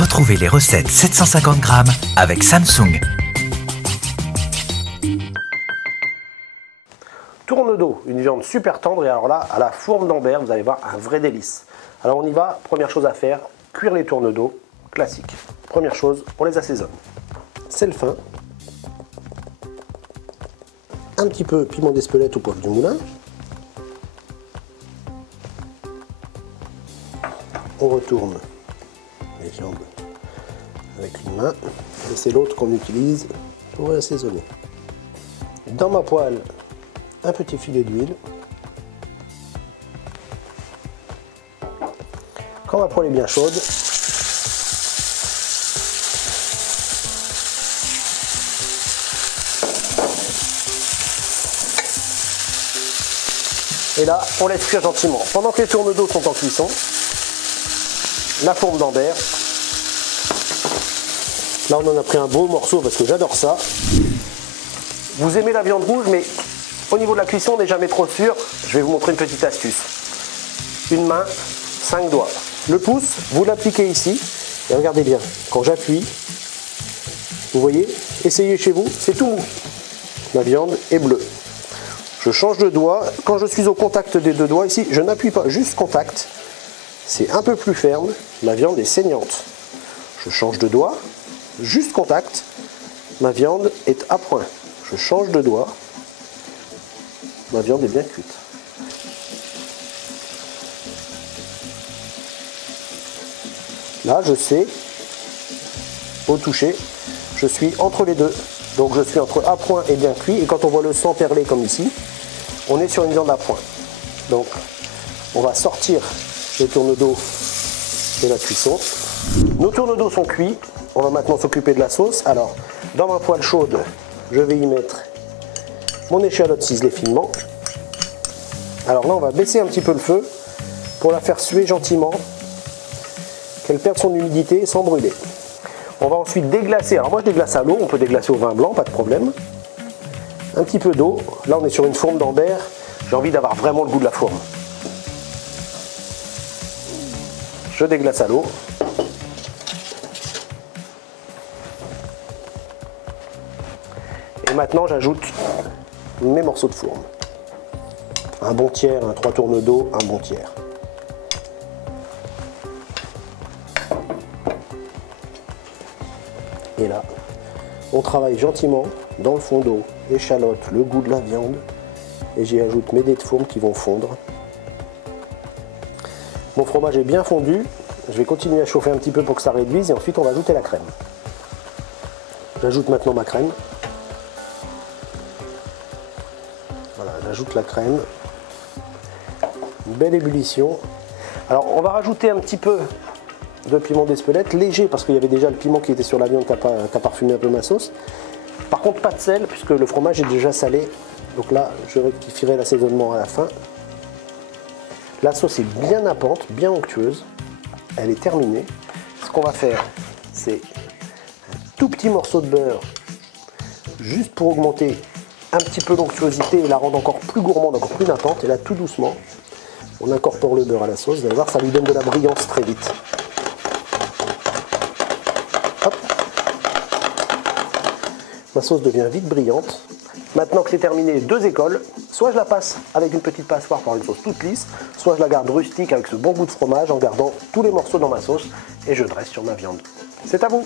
Retrouvez les recettes 750 grammes avec Samsung. Tourne-dos, une viande super tendre et alors là, à la fourme d'Ambert, vous allez voir un vrai délice. Alors on y va, première chose à faire, cuire les tourne-dos, classique. Première chose, on les assaisonne. Sel fin, un petit peu piment d'Espelette ou poivre du moulin. On retourne les viandes avec une main et c'est l'autre qu'on utilise pour assaisonner. Dans ma poêle, un petit filet d'huile. Quand ma poêle est bien chaude, et là, on laisse cuire gentiment. Pendant que les tourne-dos sont en cuisson, la fourme d'Ambert. Là, on en a pris un beau morceau parce que j'adore ça. Vous aimez la viande rouge, mais au niveau de la cuisson, on n'est jamais trop sûr. Je vais vous montrer une petite astuce. Une main, 5 doigts. Le pouce, vous l'appliquez ici. Et regardez bien, quand j'appuie, vous voyez, essayez chez vous, c'est tout mou. La viande est bleue. Je change de doigt. Quand je suis au contact des deux doigts ici, je n'appuie pas, juste contact. C'est un peu plus ferme, la viande est saignante. Je change de doigt, juste contact, ma viande est à point. Je change de doigt, ma viande est bien cuite. Là, je sais, au toucher, je suis entre les deux. Donc je suis entre à point et bien cuit. Et quand on voit le sang perler comme ici, on est sur une viande à point. Donc, on va sortir les tourne-dos de la cuisson. Nos tourne-dos sont cuits. On va maintenant s'occuper de la sauce. Alors, dans ma poêle chaude, je vais y mettre mon échalote ciselée finement. Alors là, on va baisser un petit peu le feu pour la faire suer gentiment, qu'elle perde son humidité sans brûler. On va ensuite déglacer. Alors moi, je déglace à l'eau. On peut déglacer au vin blanc, pas de problème. Un petit peu d'eau. Là, on est sur une fourme d'Ambert. J'ai envie d'avoir vraiment le goût de la fourme. Je déglace à l'eau. Et maintenant, j'ajoute mes morceaux de fourme. Un bon tiers, un 3 tourne-dos, un bon tiers. Et là, on travaille gentiment dans le fond d'eau, échalote, le goût de la viande. Et j'y ajoute mes dés de fourme qui vont fondre. Mon fromage est bien fondu. Je vais continuer à chauffer un petit peu pour que ça réduise et ensuite on va ajouter la crème. J'ajoute maintenant ma crème. Voilà, j'ajoute la crème. Une belle ébullition. Alors on va rajouter un petit peu de piment d'Espelette, léger parce qu'il y avait déjà le piment qui était sur la viande qui a parfumé un peu ma sauce. Par contre pas de sel puisque le fromage est déjà salé. Donc là je rectifierai l'assaisonnement à la fin. La sauce est bien nappante, bien onctueuse. Elle est terminée. Ce qu'on va faire, c'est un tout petit morceau de beurre, juste pour augmenter un petit peu l'onctuosité et la rendre encore plus gourmande, encore plus nappante. Et là, tout doucement, on incorpore le beurre à la sauce. Vous allez voir, ça lui donne de la brillance très vite. Hop. Ma sauce devient vite brillante. Maintenant que c'est terminé, les deux écoles, soit je la passe avec une petite passoire par une sauce toute lisse, soit je la garde rustique avec ce bon goût de fromage en gardant tous les morceaux dans ma sauce et je dresse sur ma viande. C'est à vous!